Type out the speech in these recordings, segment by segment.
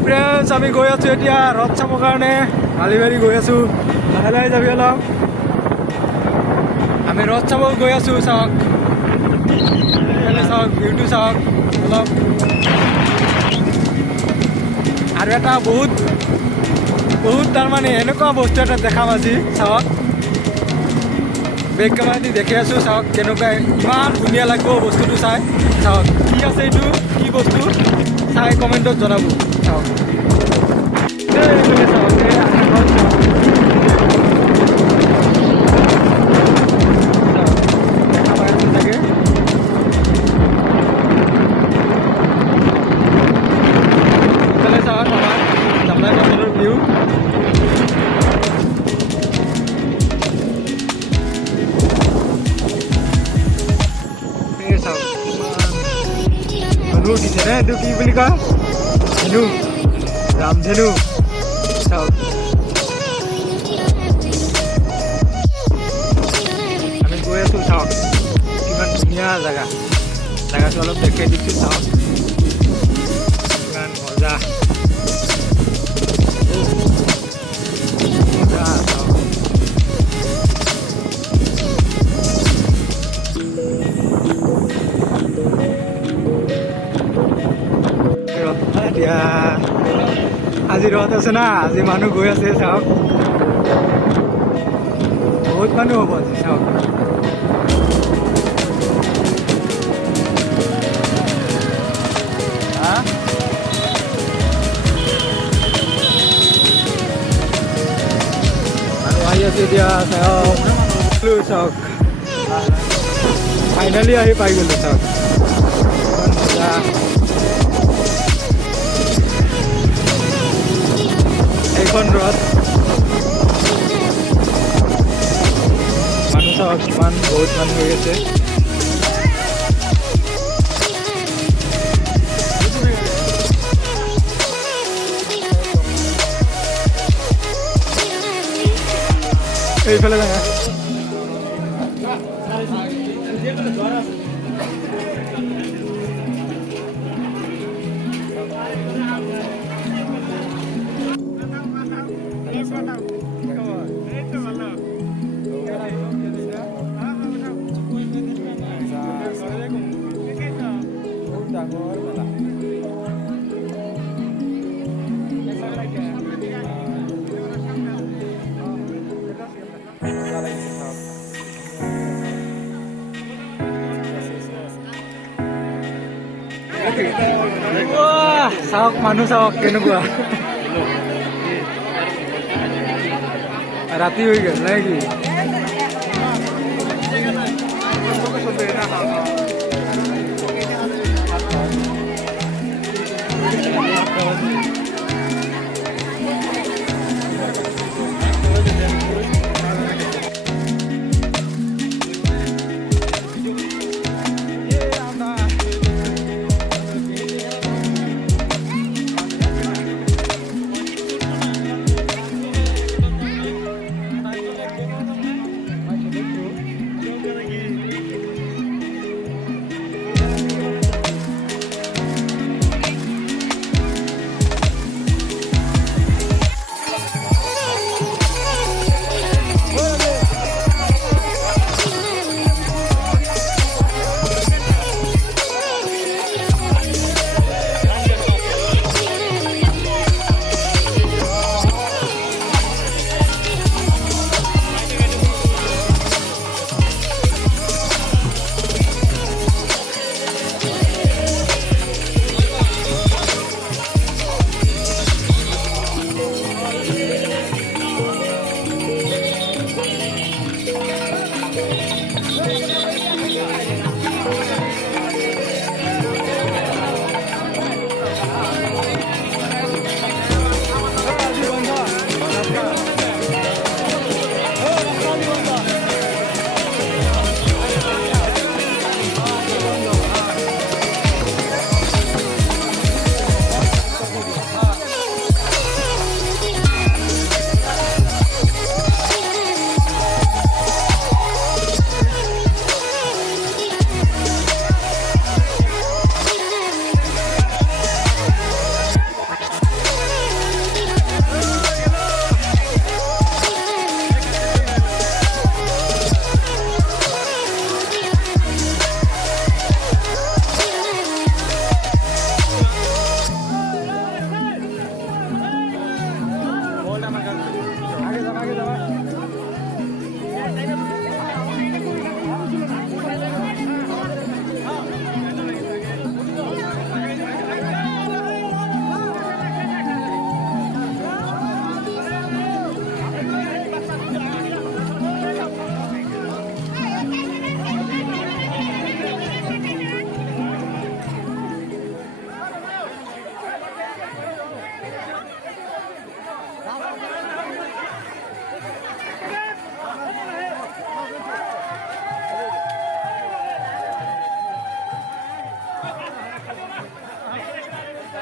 High friends, আমি গৈ আছোঁ এতিয়া ৰথ চাবৰ কাৰণে বালিবাৰী গৈ আছোঁ। লাহে লাহে যাবি অলপ। আমি ৰথ চাব গৈ আছোঁ। চাওক এইফালে চাওক, ভিউটো চাওক অলপ। আৰু এটা বহুত তাৰমানে এনেকুৱা বস্তু এটা দেখাম আজি। চাওক, বেক কেমেৰা দি দেখি আছোঁ। চাওক কেনেকুৱা, ইমান ধুনীয়া লাগিব বস্তুটো চাই। চাওক কি আছে, এইটো কি বস্তু চাই কমেণ্টত জনাব। চাওক এইফালে চাওক, এই আকাশত চাওক। দেখা পাই আছোঁ চাগে। এইফালে চাওক আমাৰ জামলাই মন্দিৰৰ ভিউ। চাওক ধনু উঠিছে নে, এইটো কি বুলি কয়? ধনু, ৰামধেনু। চাওক আমি গৈ আছোঁ। চাওক কিমান ধুনীয়া জেগাটো অলপ দেখাই দিছোঁ। চাওক কিমান মজা চাওক। এতিয়া আজি ৰথ আছে না, আজি মানুহ গৈ আছে। চাওক বহুত মানুহ হ'ব আজি। চাওক মানুহ আহি আছে এতিয়া। চাওক ফাইনেলি আহি পাই গ'লো। চাওক মজা। এইখন ৰথ মানুহ চাওক কিমান, বহুত মানুহ হৈ আছে। এইফালে জাগা চাওক, মানুহ চাওক কেনেকুৱা। ৰাতি হৈ গ'ল নে কি?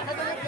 মানুহজনে